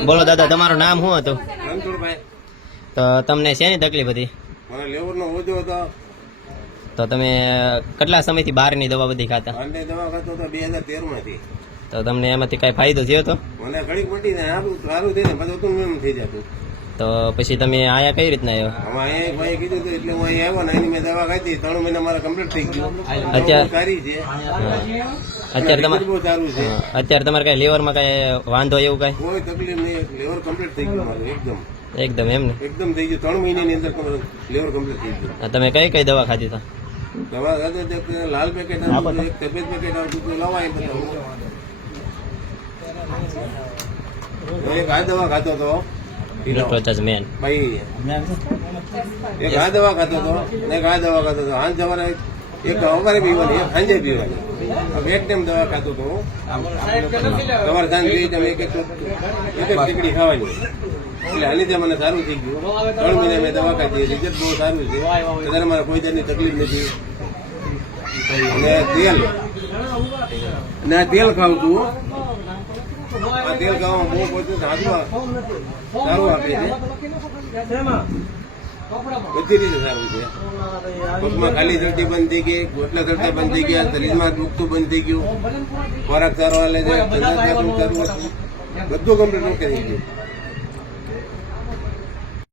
બોલો દાદા, તમારું નામ શું હતું? રણછોડભાઈ. તો તમને શેની તકલીફ હતી? મને લેવરનો ઓજો હતો. તો તમે કેટલા સમયથી બહારની દવા બધી ખાતા? આને દવા ખાતો હતો 2013 માંથી. તો તમને એમાંથી કઈ ફાયદો થયો હતો? મને ઘડીક મટી ને સારું થઈને બધું હતું એમ થઈ જતું. તો પછી તમે આયા કઈ રીતના આવ્યો? હવે અહીંયા ભાઈ કીધું હતું એટલે હું અહીંયા આવ્યો ને એની મેં દવા ખાધી 3 મહિના મારા કમ્પ્લીટ થઈ ગયું. અત્યારે સારી છે. અત્યારે તમારે બહુ સારું છે. અત્યારે તમારે કઈ લીવરમાં કઈ વાંધો એવું કઈ? કોઈ તકલીફ નહીં. લેવર કમ્પ્લીટ થઈ ગયું મારું એકદમ. એકદમ એમ ને? એકદમ થઈ ગયું. 3 મહિનાની અંદર લેવર કમ્પ્લીટ થઈ ગયું. તમે કઈ કઈ દવા ખાધી તો? દવા ખાતો એક લાલ પેકેટ આવતું એક સફેદ પેકેટ આવતું હતું. લવાય બતાવું. એક આ દવા ખાતો હતો ન્યુટ્રોચાર્જ મેન. ભાઈ એક આ દવા ખાતો હતો ને એક આ દવા ખાતો હતો. હાંજ સવારે એક સવારે પીવાની એક સાંજે પીવાની. બે ટાઈમ દવા ખાતો હતો. સવારે સાંજ બે ટાઈમ એક એક ટીકડી ખાવાની. એટલે આની જે મને સારું થઈ ગયું. 3 મહિના મેં દવા ખાધી. રિઝલ્ટ બહુ સારું છે. અત્યારે મારે કોઈ જાતની તકલીફ નથી. અને તેલ અને આ તેલ ખાવું છું. આ તેલ ખાવામાં બહુ પહોંચ્યું હાથમાં સારું આપે છે. બધી રીતે સારું છે. પગમાં ખાલી શરદી બંધ થઈ ગઈ, ગોટલા શરદી બંધ થઈ ગયા, શરીરમાં દુખતું બંધ થઈ ગયું, ખોરાક સારો હાલે છે, બધું કમ્પ્લીટ ઓકે થઈ ગયું.